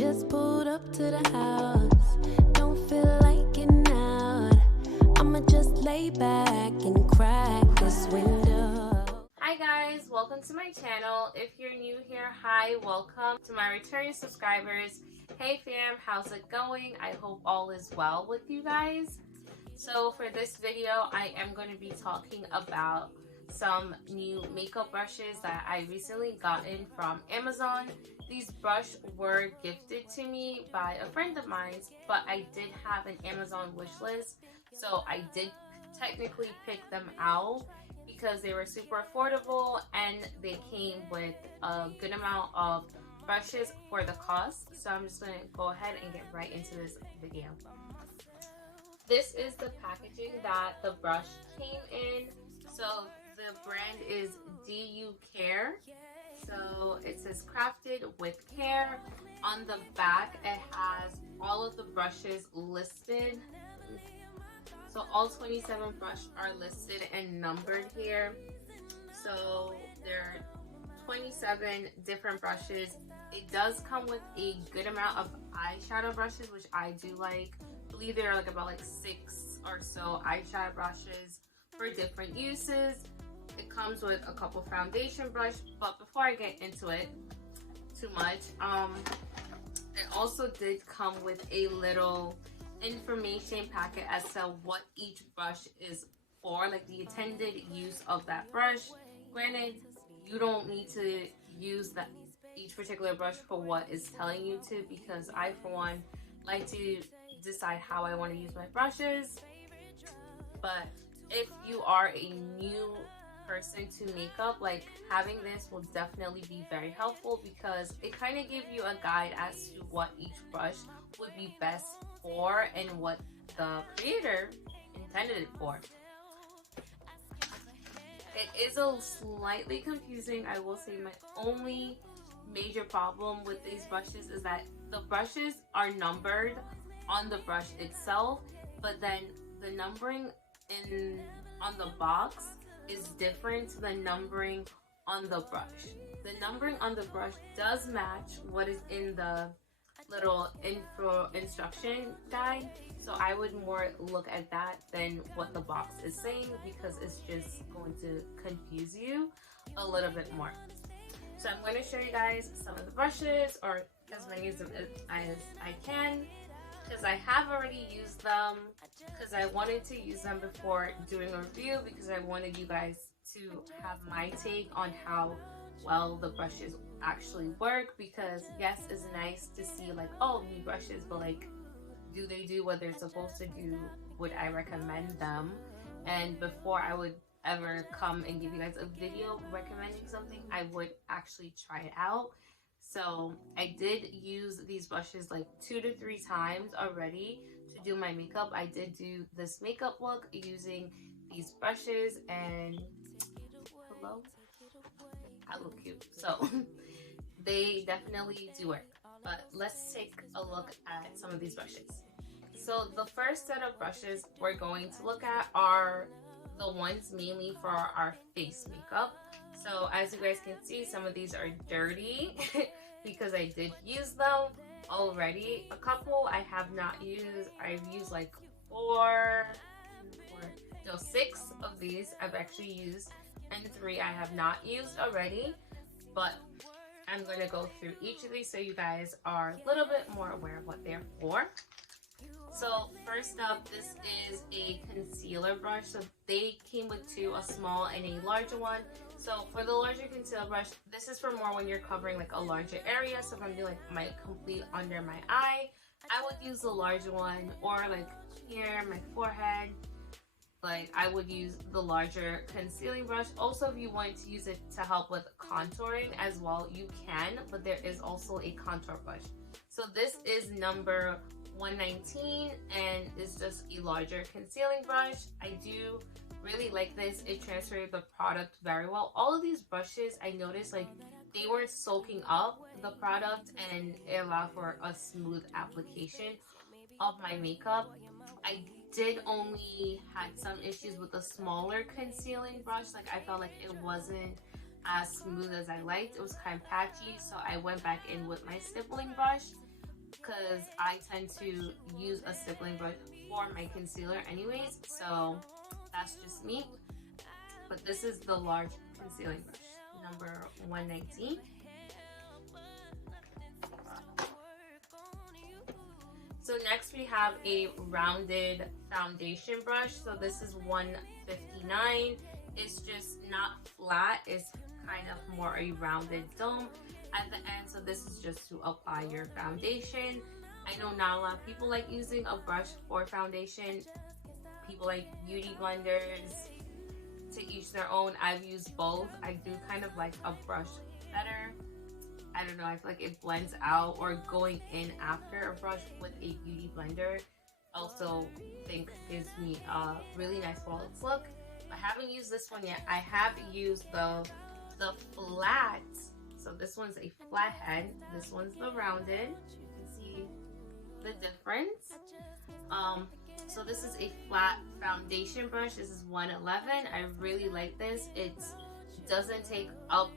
Just pulled up to the house, don't feel like getting out. I'ma just lay back and crack this window. Hi guys, welcome to my channel. If you're new here, hi, welcome. To my returning subscribers, hey fam, how's it going? I hope all is well with you guys. So for this video, I am going to be talking about some new makeup brushes that I recently gotten from Amazon. These brushes were gifted to me by a friend of mine, but I did have an Amazon wish list, so I did technically pick them out because they were super affordable and they came with a good amount of brushes for the cost. So I'm just going to go ahead and get right into this video. This is the packaging that the brush came in. So the brand is DUcare. So it says crafted with care. On the back it has all of the brushes listed. So all 27 brushes are listed and numbered here. So there are 27 different brushes. It does come with a good amount of eyeshadow brushes, which I do like. I believe there are like about 6 or so eyeshadow brushes for different uses. It comes with a couple foundation brush, but before I get into it too much, it also did come with a little information packet as to what each brush is for, like the intended use of that brush. Granted, you don't need to use each particular brush for what it's telling you to, because I for one like to decide how I want to use my brushes. But if you are a new person to makeup, like, having this will definitely be very helpful because it kind of gives you a guide as to what each brush would be best for and what the creator intended it for. It is a slightly confusing, I will say. My only major problem with these brushes is that the brushes are numbered on the brush itself, but then the numbering on the box is different to the numbering on the brush. The numbering on the brush does match what is in the little instruction guide, so I would more look at that than what the box is saying, because it's just going to confuse you a little bit more. So I'm going to show you guys some of the brushes, or as many as I can, because I have already used them, because I wanted to use them before doing a review, because I wanted you guys to have my take on how well the brushes actually work. Because yes, it's nice to see like, oh, new brushes, but like, do they do what they're supposed to do? Would I recommend them? And before I would ever come and give you guys a video recommending something, I would actually try it out. So I did use these brushes like 2 to 3 times already to do my makeup. I did do this makeup look using these brushes, and hello, I look cute. So they definitely do work. But let's take a look at some of these brushes. So the first set of brushes we're going to look at are the ones mainly for our face makeup. So as you guys can see, some of these are dirty because I did use them already. A couple I have not used. I've used like 6 of these I've actually used, and 3 I have not used already. But I'm going to go through each of these so you guys are a little bit more aware of what they're for. So first up, this is a concealer brush. So they came with 2, a small and a larger one. So for the larger concealer brush, this is for more when you're covering like a larger area. So if I'm doing like my complete under my eye, I would use the larger one, or like here, my forehead, like I would use the larger concealing brush. Also, if you want to use it to help with contouring as well, you can, but there is also a contour brush. So this is number 119 and it's just a larger concealing brush. I do really like this. It transferred the product very well. All of these brushes, I noticed like they were soaking up the product and it allowed for a smooth application of my makeup. I did only had some issues with the smaller concealing brush. Like I felt like it wasn't as smooth as I liked. It was kind of patchy, so I went back in with my stippling brush. because I tend to use a stippling brush for my concealer anyways, so that's just me. But this is the large concealing brush, number 119. So next we have a rounded foundation brush. So this is 159. It's just not flat, it's kind of more a rounded dome at the end. So this is just to apply your foundation. I know not a lot of people like using a brush for foundation. People like beauty blenders, to each their own. I've used both. I do kind of like a brush better. I don't know, I feel like it blends out, or going in after a brush with a beauty blender also think gives me a really nice flawless look. I haven't used this one yet. I have used the flat. So this one's a flat head. This one's the rounded. You can see the difference. So this is a flat foundation brush. This is 111. I really like this. It doesn't take up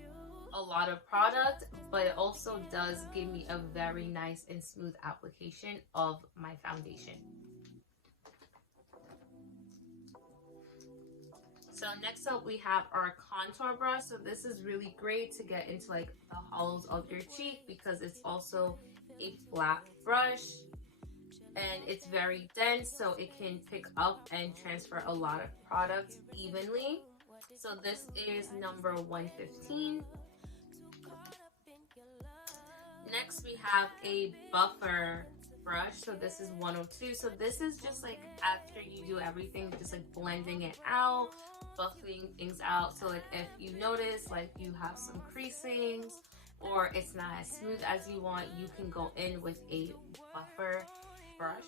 a lot of product, but it also does give me a very nice and smooth application of my foundation. So next up we have our contour brush. So this is really great to get into like the hollows of your cheek because it's also a flat brush and it's very dense, so it can pick up and transfer a lot of product evenly. So this is number 115. Next we have a buffer brush. So this is 102. So this is just like after you do everything, just like blending it out, buffing things out. So like if you notice like you have some creasings or it's not as smooth as you want, you can go in with a buffer brush.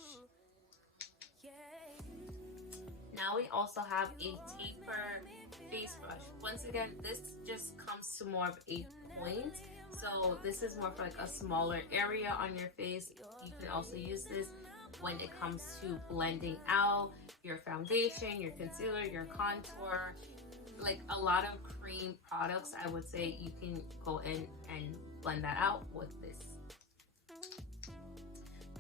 Now we also have a taper face brush. Once again, this just comes to more of a point. So this is more for like a smaller area on your face. You can also use this when it comes to blending out your foundation, your concealer, your contour. Like a lot of cream products, I would say you can go in and blend that out with this.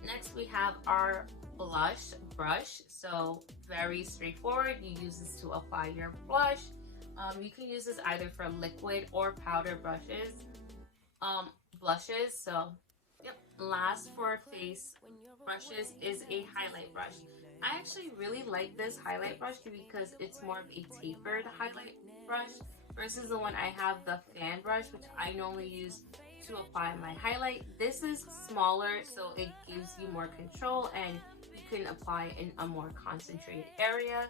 Next we have our blush brush. So very straightforward. You use this to apply your blush. You can use this either for liquid or powder blushes. So yep. Last for face brushes is a highlight brush. I actually really like this highlight brush because it's more of a tapered highlight brush versus the one I have, the fan brush, which I normally use to apply my highlight. This is smaller, so it gives you more control and you can apply in a more concentrated area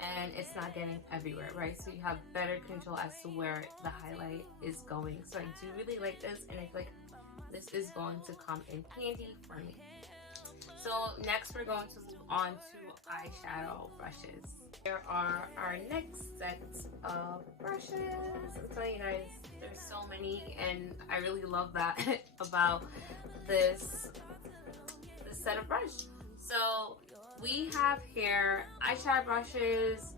and it's not getting everywhere, right? So you have better control as to where the highlight is going. So I do really like this, and I feel like this is going to come in handy for me. So next we're going to move on to eyeshadow brushes. Here are our next set of brushes. I'm telling you guys, there's so many, and I really love that about this set of brush. So we have here eyeshadow brushes,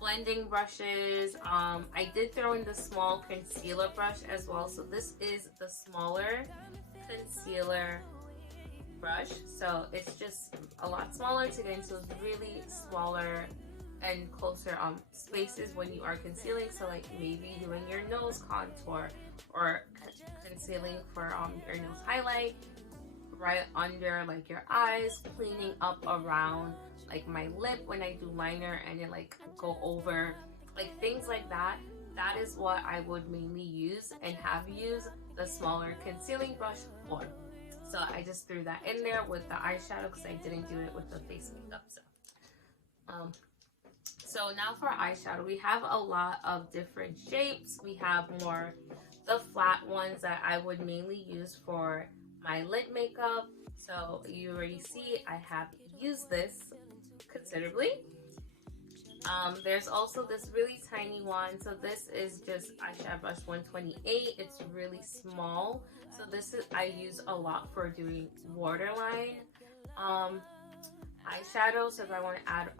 blending brushes. I did throw in the small concealer brush as well. So this is the smaller concealer brush. So it's just a lot smaller to get into those really smaller and closer spaces when you are concealing. So like maybe doing your nose contour or concealing for your nose highlight, right under like your eyes, cleaning up around like my lip when I do liner, and then like go over like things like that. That is what I would mainly use and have used the smaller concealing brush for. So I just threw that in there with the eyeshadow because I didn't do it with the face makeup. So now for eyeshadow, we have a lot of different shapes. We have more the flat ones that I would mainly use for my lid makeup. So you already see I have used this considerably. There's also this really tiny one. So this is just eyeshadow brush 128. It's really small. So this is I use a lot for doing waterline eyeshadow. So if I want to add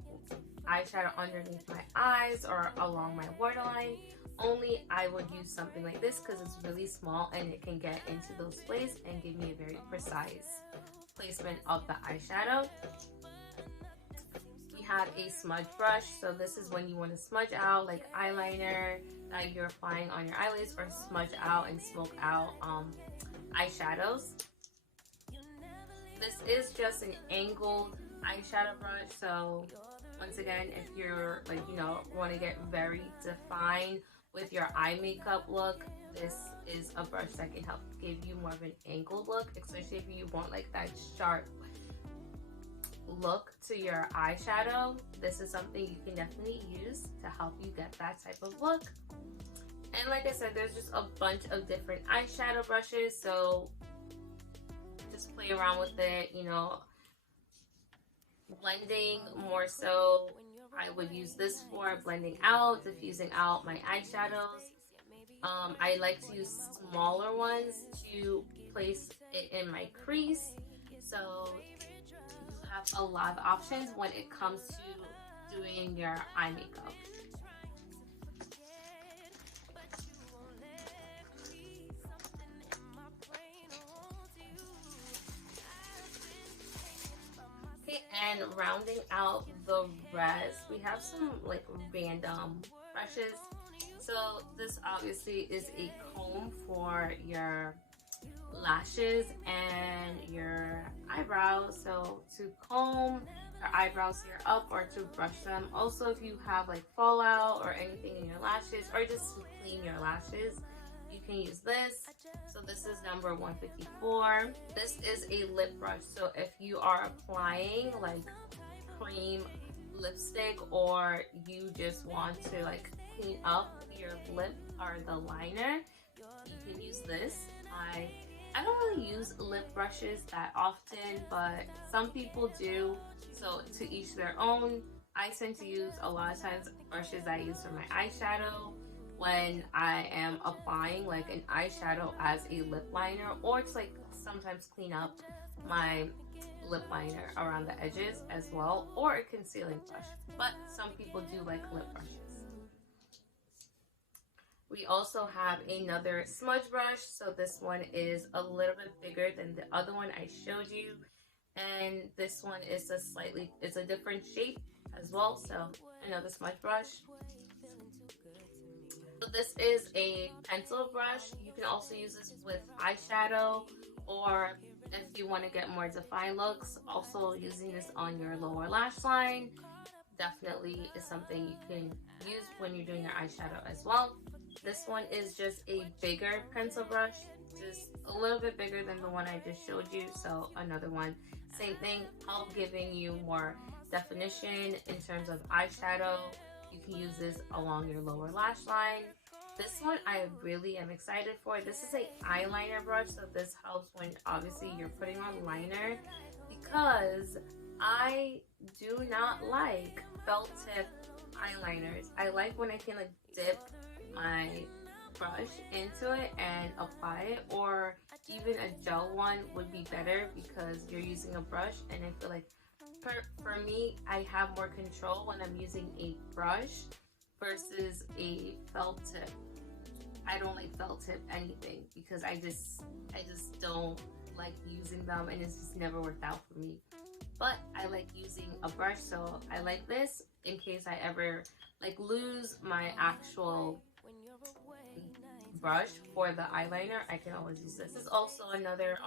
eyeshadow underneath my eyes or along my waterline, only I would use something like this because it's really small and it can get into those places and give me a very precise placement of the eyeshadow. We have a smudge brush, so this is when you want to smudge out like eyeliner that you're applying on your eyelids, or smudge out and smoke out eyeshadows. This is just an angled eyeshadow brush, so once again, if you're like, you know, want to get very defined with your eye makeup look, this is a brush that can help give you more of an angled look, especially if you want like that sharp look to your eyeshadow. This is something you can definitely use to help you get that type of look. And like I said, there's just a bunch of different eyeshadow brushes, so just play around with it, you know. Blending more so, I would use this for blending out, diffusing out my eyeshadows. I like to use smaller ones to place it in my crease, so you have a lot of options when it comes to doing your eye makeup. Okay, and rounding out the rest, we have some like random brushes. So this obviously is a comb for your lashes and your eyebrows. So to comb your eyebrows here up or to brush them. Also, if you have like fallout or anything in your lashes, or just to clean your lashes, you can use this. So this is number 154. This is a lip brush. So if you are applying like cream lipstick, or you just want to like clean up your lip or the liner, you can use this. I don't really use lip brushes that often, but some people do, so to each their own. I tend to use a lot of times brushes I use for my eyeshadow when I am applying like an eyeshadow as a lip liner, or to like sometimes clean up my lip liner around the edges as well, or a concealing brush, but some people do like lip brushes. We also have another smudge brush, so this one is a little bit bigger than the other one I showed you, and this one is it's a different shape as well. So another smudge brush. So this is a pencil brush. You can also use this with eyeshadow, or if you want to get more defined looks, also using this on your lower lash line definitely is something you can use when you're doing your eyeshadow as well. This one is just a bigger pencil brush, just a little bit bigger than the one I just showed you. So another one, same thing, help giving you more definition in terms of eyeshadow. You can use this along your lower lash line. This one I really am excited for. This is a eyeliner brush, so this helps when obviously you're putting on liner, because I do not like felt tip eyeliners. I like when I can like dip my brush into it and apply it, or even a gel one would be better because you're using a brush, and I feel like for me, I have more control when I'm using a brush versus a felt tip. I don't like felt tip anything because I just don't like using them, and it's just never worked out for me. But I like using a brush, so I like this in case I ever like lose my actual brush for the eyeliner. I can always use this. This is also another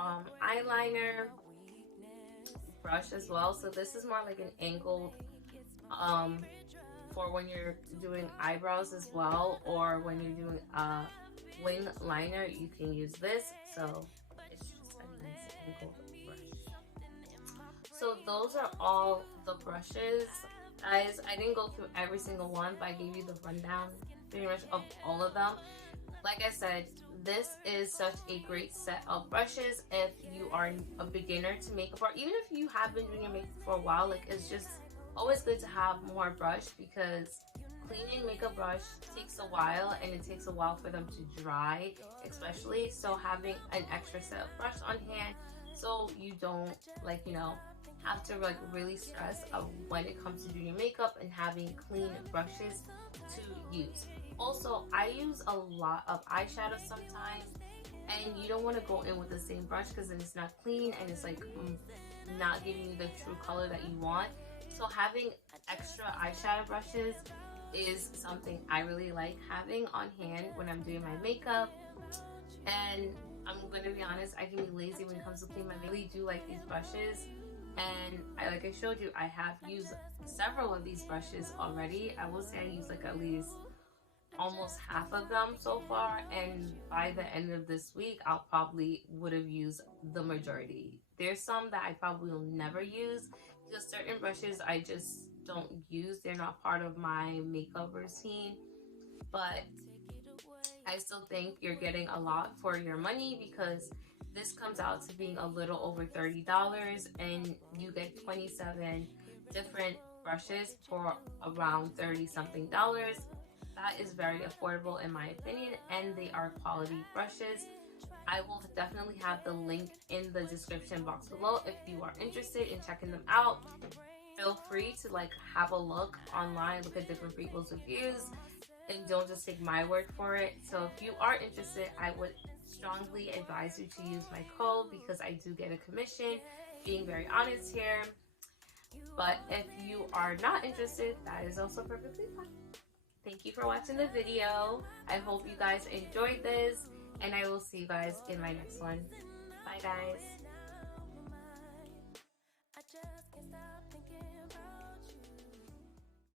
eyeliner brush as well. So this is more like an angled for when you're doing eyebrows as well, or when you're doing a wing liner, you can use this. So it's just a nice angled brush. So those are all the brushes, guys. I didn't go through every single one, but I gave you the rundown pretty much of all of them. Like I said, this is such a great set of brushes if you are a beginner to makeup, or even if you have been doing your makeup for a while. Like, it's just always good to have more brush, because cleaning makeup brush takes a while, and it takes a while for them to dry especially. So having an extra set of brush on hand, so you don't like, you know, have to like really stress of when it comes to doing your makeup and having clean brushes to use. Also, I use a lot of eyeshadow sometimes, and you don't want to go in with the same brush because then it's not clean and it's like not giving you the true color that you want. So having extra eyeshadow brushes is something I really like having on hand when I'm doing my makeup. And I'm gonna be honest, I can be lazy when it comes to cleaning my makeup. I really do like these brushes, and like I showed you, I have used several of these brushes already. I will say I use like at least almost half of them so far, and by the end of this week I'll probably would have used the majority. There's some that I probably will never use because certain brushes I just don't use. They're not part of my makeup routine, but I still think you're getting a lot for your money because this comes out to being a little over $30, and you get 27 different brushes for around 30 something dollars. That is very affordable in my opinion, and they are quality brushes. I will definitely have the link in the description box below if you are interested in checking them out. Feel free to like have a look online, look at different people's reviews, and don't just take my word for it. So if you are interested, I would strongly advise you to use my code because I do get a commission, being very honest here. But if you are not interested, that is also perfectly fine. Thank you for watching the video. I hope you guys enjoyed this, and I will see you guys in my next one. Bye guys.